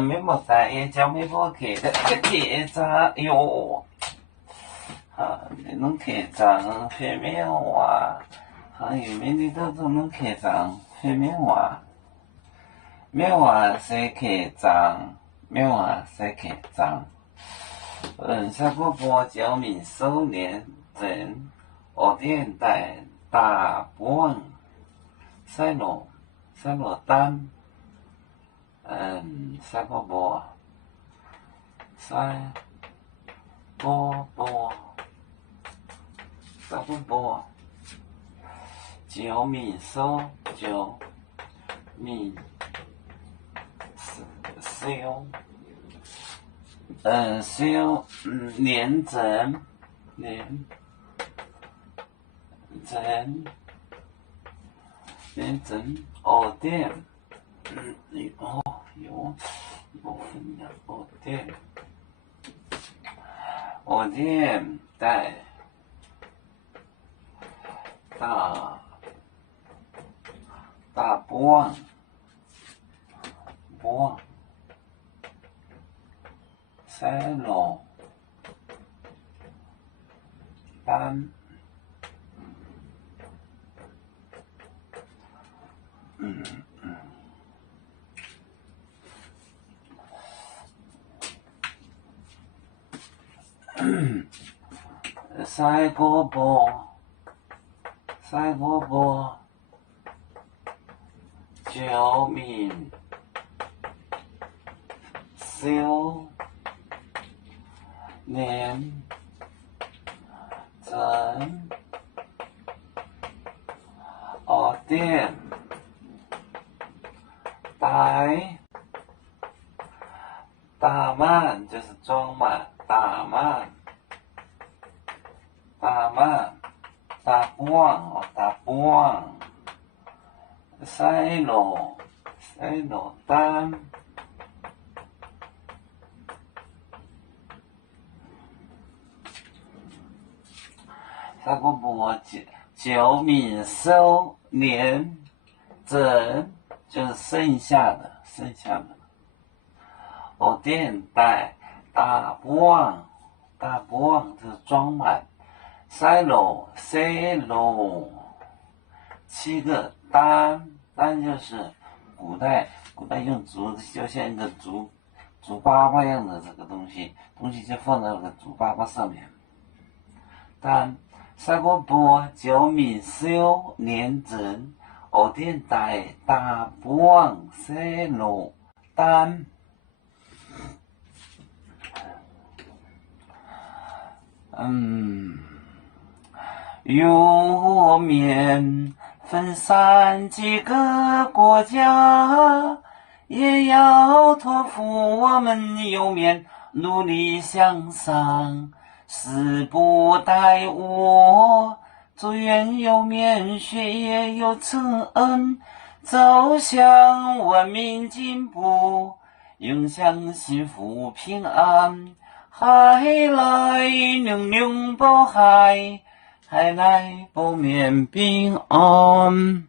咩莫大嘢就咩波企的企咋哟，那种企咋phía面话，还有面的都能企咋phía面话，面话是企咋，面话是企咋。下过波教民少年人，我电带大波，塞罗丹。塞波波，塞波波，塞波波，九米收九米修，连整哦店。有分的我店带大波塞罗丹塞波波，九闽修连整哦店大慢就是装满大慢。大波，塞罗丹，塞过波九米收连整就是剩下的。我店带大波就是装满。塞罗七个单就是古代用竹子，就像一个竹粑粑一样的这个东西就放在那个竹粑粑上面。单塞过波九米修连整，我店带大波塞罗单。有面分散几个国家，也要托付我们有面努力向上，誓不怠惰，祝愿有面学业有成恩，走向文明进步，永享幸福平安。海来龙龙保海，海来保面平安。